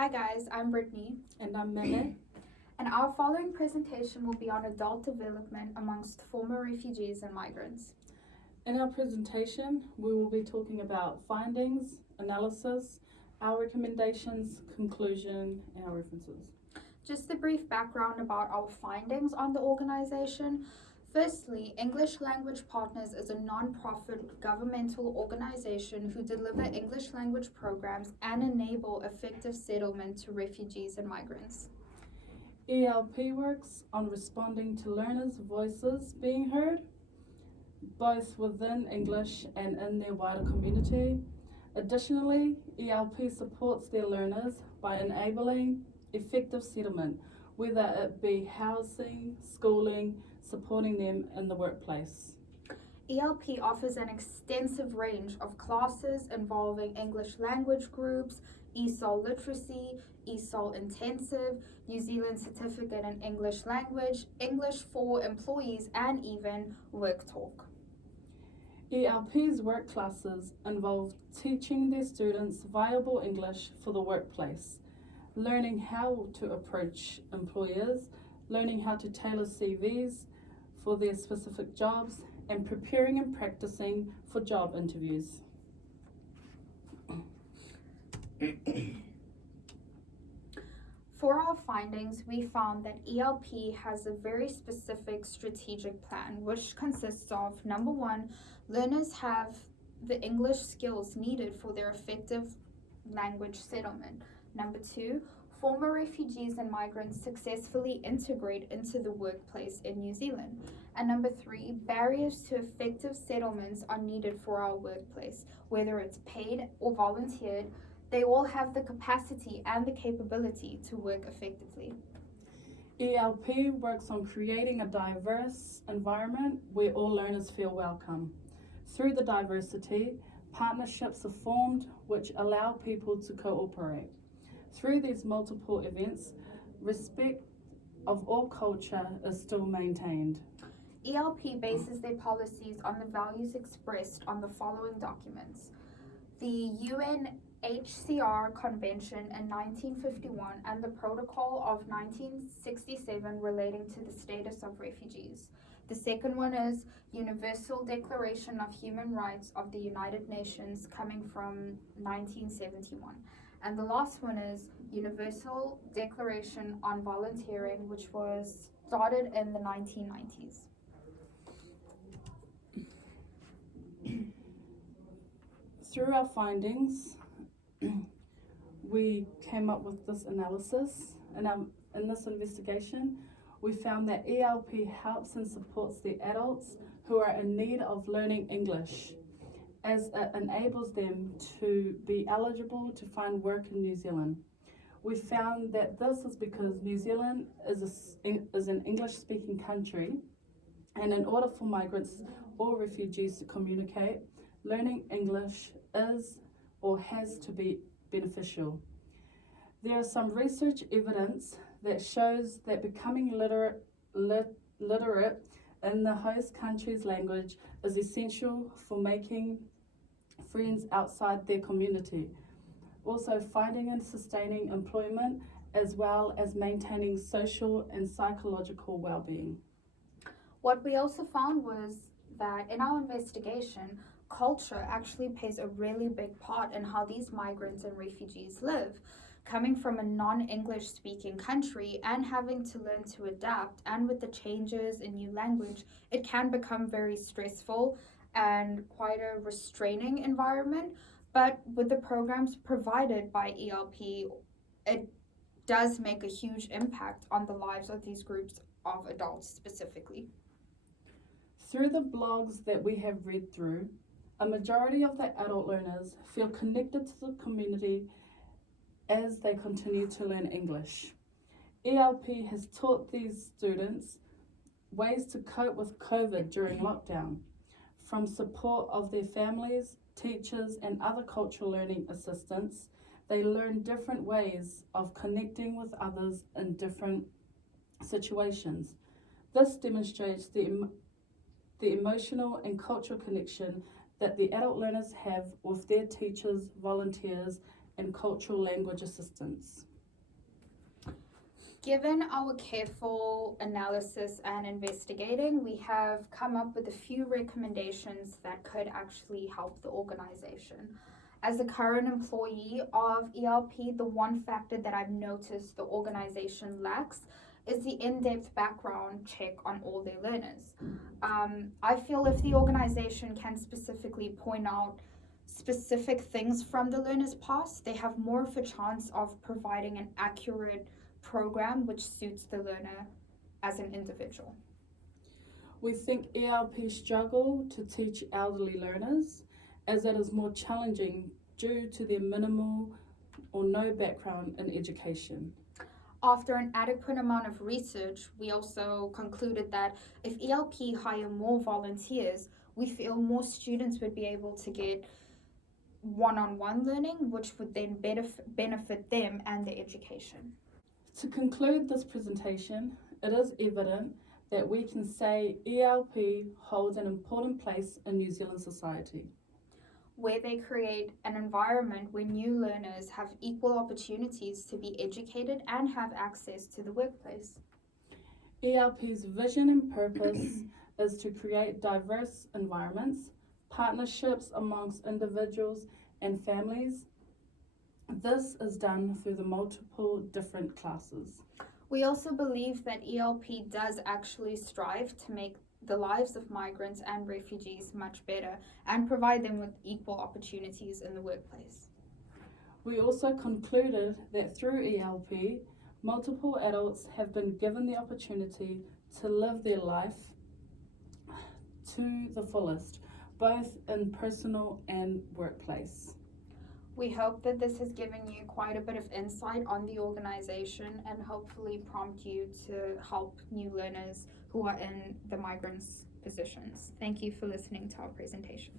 Hi guys, I'm Britney, And I'm Mele. and our following presentation will be on adult development amongst former refugees and migrants. In our presentation, we will be talking about findings, analysis, our recommendations, conclusion, and our references. Just a brief background about our findings on the organization. Firstly, English Language Partners is a non-profit governmental organization who deliver English language programs and enable effective settlement to refugees and migrants. ELP works on responding to learners' voices being heard, both within English and in their wider community. Additionally, ELP supports their learners by enabling effective settlement, whether it be housing, schooling, supporting them in the workplace. ELP offers an extensive range of classes involving English language groups, ESOL literacy, ESOL intensive, New Zealand certificate in English language, English for employees, and even work talk. ELP's work classes involve teaching their students viable English for the workplace, learning how to approach employers, learning how to tailor CVs for their specific jobs, and preparing and practicing for job interviews. For our findings, we found that ELP has a very specific strategic plan, which consists of, number one, learners have the English skills needed for their effective language settlement. Number two, former refugees and migrants successfully integrate into the workplace in New Zealand. And number three, barriers to effective settlements are needed for our workplace, whether it's paid or volunteered. They all have the capacity and the capability to work effectively. ELP works on creating a diverse environment where all learners feel welcome. Through the diversity, partnerships are formed which allow people to cooperate. Through these multiple events, respect of all culture is still maintained. ELP bases their policies on the values expressed on the following documents: the UNHCR Convention in 1951 and the Protocol of 1967 relating to the status of refugees. The second one is Universal Declaration of Human Rights of the United Nations coming from 1971. And the last one is Universal Declaration on Volunteering, which was started in the 1990s. Through our findings, we came up with this analysis, and in this investigation, we found that ELP helps and supports the adults who are in need of learning English, as it enables them to be eligible to find work in New Zealand. We found that this is because New Zealand is an English-speaking country, and in order for migrants or refugees to communicate, learning English is or has to be beneficial. There is some research evidence that shows that becoming literate in the host country's language is essential for making friends outside their community. Also, finding and sustaining employment, as well as maintaining social and psychological well-being. What we also found was that in our investigation, culture actually plays a really big part in how these migrants and refugees live. Coming from a non-English speaking country and having to learn to adapt, and with the changes in new language, it can become very stressful and quite a restraining environment. But with the programs provided by ELP, it does make a huge impact on the lives of these groups of adults specifically. Through the blogs that we have read through, a majority of the adult learners feel connected to the community as they continue to learn English. ELP has taught these students ways to cope with COVID during lockdown, from support of their families, teachers, and other cultural learning assistants. They learn different ways of connecting with others in different situations. This demonstrates the emotional and cultural connection that the adult learners have with their teachers, volunteers, and cultural language assistance. Given our careful analysis and investigating, we have come up with a few recommendations that could actually help the organization. As a current employee of ELP, the one factor that I've noticed the organization lacks is the in-depth background check on all their learners. I feel if the organization can specifically point out specific things from the learner's past, they have more of a chance of providing an accurate program which suits the learner as an individual. We think ELP struggle to teach elderly learners as it is more challenging due to their minimal or no background in education. After an adequate amount of research, we also concluded that if ELP hire more volunteers, we feel more students would be able to get one-on-one learning, which would then benefit them and their education. To conclude this presentation, it is evident that we can say ELP holds an important place in New Zealand society, where they create an environment where new learners have equal opportunities to be educated and have access to the workplace. ELP's vision and purpose is to create diverse environments, partnerships amongst individuals and families. This is done through the multiple different classes. We also believe that ELP does actually strive to make the lives of migrants and refugees much better and provide them with equal opportunities in the workplace. We also concluded that through ELP, multiple adults have been given the opportunity to live their life to the fullest, both in personal and workplace. We hope that this has given you quite a bit of insight on the organization and hopefully prompt you to help new learners who are in the migrants' positions. Thank you for listening to our presentation.